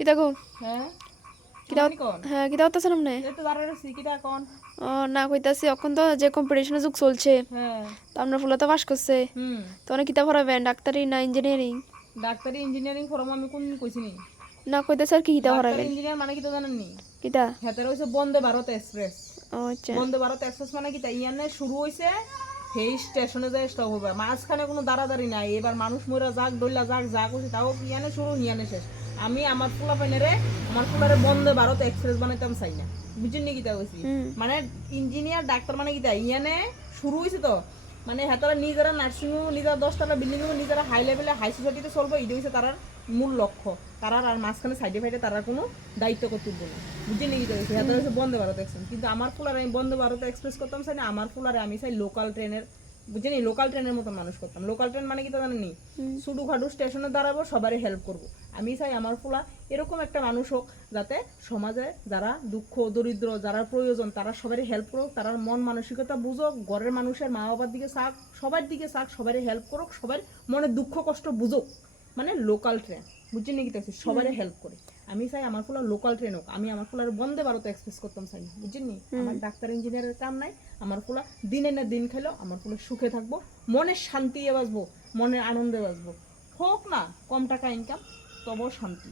কিতা গো? হ্যাঁ কিতা? হ্যাঁ কিতা করতেছ নামনে? এই তো দাঁড়াইছি কিটা কোন? ও না কইতাছি এখন তো যে কম্পিটিশনের যুগ চলছে, হ্যাঁ তো আপনার ফুলা তো পাস করছে, হুম তো অনেক কিতা পড়াবেন, ডাক্তারি না ইঞ্জিনিয়ারিং? ডাক্তারি ইঞ্জিনিয়ারিং ফরম আমি কোন কইছি নি। না কইতাছি আর কি কিতা ডাক্তারি পড়াবেন? ইঞ্জিনিয়ার মানে কি তো জানেন নি? কিতা? হেতার হইছে বন্দে ভারত এক্সপ্রেস। ও আচ্ছা। বন্দে ভারত এক্সপ্রেস মানে কি তা ইয়ানে শুরু হইছে সেই স্টেশনে যায় স্টপ হবে, মাঝখানে কোনো দাঁড়াদাঁড়ি নাই। এবার মানুষ মরা যাক দইলা যাক যা করছে তাও ইয়ানে শুরু ইয়ানে শেষ। আমি আমার পোলা পাইনারে আমার পোলারে বন্দে ভারত এক্সপ্রেস বানাইতাম চাই না, বুঝছেন নি কিতা কইছি? মানে ইঞ্জিনিয়ার ডাক্তার মানে কি তা ইয়ানে শুরু হইছে তো, মানে হেতারা নিজেরা নার্সিংহোম নিজেরা 10 তলা বিল্ডিং নিজেরা হাই লেভেলে হাই সোসাইটিতে চলবো, এটা হচ্ছে তারার মূল লক্ষ্য। তারার আর মাঝখানে সাইডে ফাইডে তারার কোনো দায়িত্ব কর্তব্য নেই, বুঝে নিয়ে যেতে গেছে। হেতারা হচ্ছে বন্দে ভারত এক্সপ্রেস, কিন্তু আমার ফুলারে আমি বন্দে ভারত এক্সপ্রেস করতাম চাই না। আমার ফুলারে আমি চাই লোকাল ট্রেনের, বুঝছেন, লোকাল ট্রেনের মতো মানুষ করতাম। লোকাল ট্রেন মানে কি তো জানেন নি? শুধু খাটু স্টেশনে দাঁড়াবো, সবারই হেল্প করবো। আমি চাই আমার ফুলা এরকম একটা মানুষ হোক যাতে সমাজে যারা দুঃখ দরিদ্র যারা প্রয়োজন তারা সবারই হেল্প করুক, তারা মন মানসিকতা বুঝুক, ঘরের মানুষের মা বাবার দিকে চাক, সবার দিকে চাক, সবারই হেল্প করুক, সবার মনে দুঃখ কষ্ট বুঝুক। মানে লোকাল ট্রেন, বুঝছেন নাকি? দেখছি সবারই হেল্প করে। আমি চাই আমার ফুলা লোকাল ট্রেন হোক, আমি আমার ফুলার বন্দে ভারত এক্সপ্রেস করতাম চাই না, বুঝছেন নি? আমার ডাক্তার ইঞ্জিনিয়ারের কাম নাই। আমার ফুলা দিনে না দিন খেলো, আমার ফুলা সুখে থাকবো, মনের শান্তি বাঁচবো, মনের আনন্দে বাঁচবো। হোক না কম টাকা ইনকাম, তবুও শান্তি।